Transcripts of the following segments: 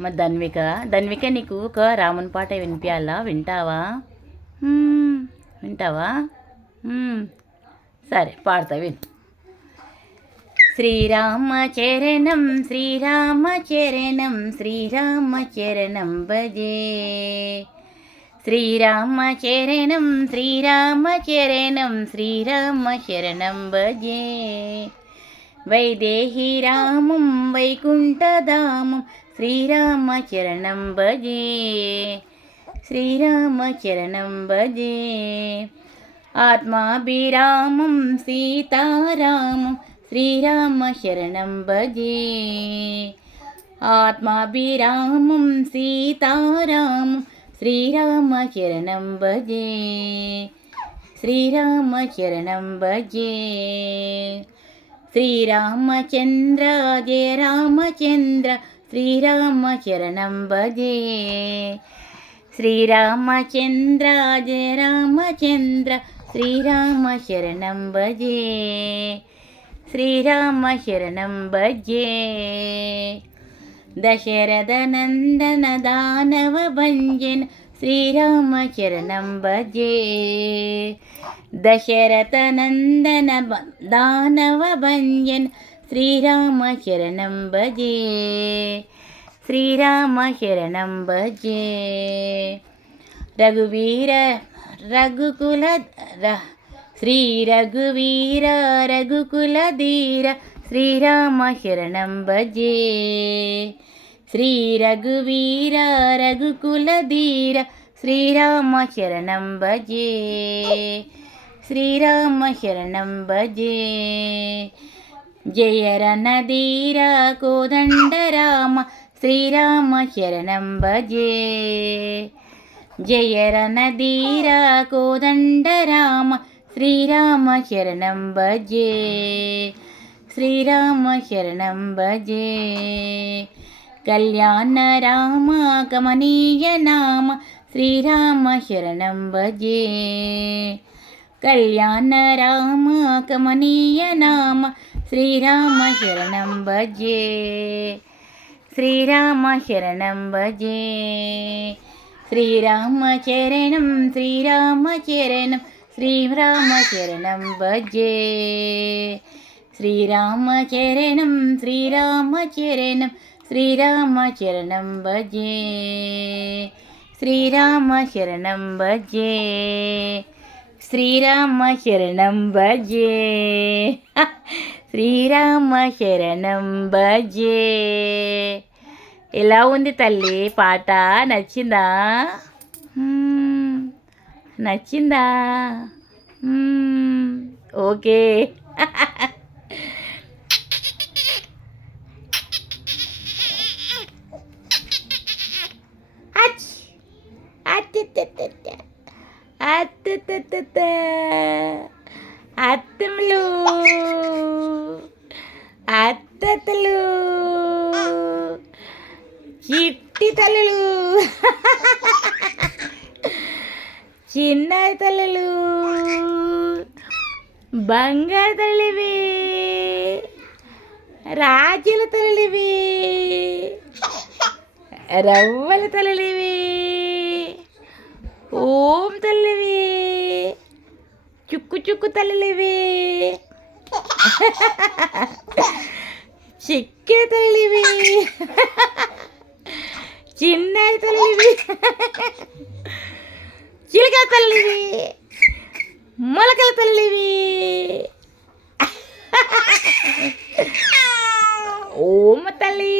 మరి ధన్విక నీకు ఒక రాముని పాట వినిపించాలా? వింటావా? వింటావా? సరే పాడతా, విను. శ్రీరామచరణం శ్రీరామచరణం శ్రీరామచరణం భజే. శ్రీరామచరణం శ్రీరామచరణం శ్రీరామచరణం భజే. వైదేహి రామం వైకుంఠధామం శ్రీరామచరణం భజే. శ్రీరామచరణం భజే. ఆత్మాభిరామం సీతారామం శ్రీరామచరణం భజే. ఆత్మాభిరామం సీతారామం శ్రీరామచరణం భజే. శ్రీరామచరణం భజే. శ్రీరామచంద్ర జయ రామచంద్ర శ్రీరామచరణం భజే. శ్రీరామచంద్ర జయ రామచంద్ర శ్రీరామచరణం భజే. శ్రీరామచరణం భజే. దశరథనందన దానవ భంజన శ్రీరామచరణం భజే. దశరథనందన దానవ భంజన శ్రీరామచరణం భజే. శ్రీరామచరణం భజే. రఘువీర రఘుకుల శ్రీ రఘువీర రఘుకుల ధీర శ్రీరామచరణం భజే. శ్రీ రఘువీర రఘుకుల ధీర శ్రీరామచరణం భజే. శ్రీరామచరణం భజే. జయ రణధీర కోదండ రామ శ్రీరామచరణం భజే. జయ రణధీర కోదండ రామ శ్రీరామచరణం భజే. శ్రీరామచరణం భజే. కళ్యాణ రామ కమనీయ నామ శ్రీరామచరణం భజే. కళ్యాణ రామ కమనీయ నామ శ్రీరామచరణం భజే. శ్రీరామచరణం భజే. శ్రీరామచరణం శ్రీరామచరణం శ్రీరామచరణం భజే. శ్రీరామచరణం శ్రీరామచరణం శ్రీరామచరణం భజే. శ్రీరామచరణం భజే. శ్రీరామచరణం భజే. శ్రీరామచరణం భజే. ఎలా ఉంది తల్లి పాట? నచ్చిందా? నచ్చిందా? ఓకే. అత్తములు అత్తలు చిట్టి తల్లులు చిన్న తల్లులు బంగారు తల్లివి రాజుల తల్లివి రవ్వల తల్లివి ఓం తల్లివి చుక్కు చుక్కు తల్లివి చిక్కే తల్లివి చిన్న తల్లివి చిలక తల్లివి మొలకల తల్లివి ఓమ తల్లి.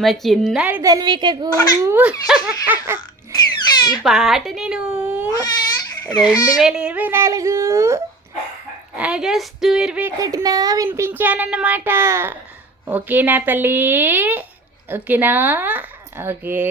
మా చిన్నారి ధన్వికకు ఈ పాట నేను 2024 ఆగస్టు 21న వినిపించానన్నమాట. ఓకేనా తల్లి? ఓకేనా? ఓకే.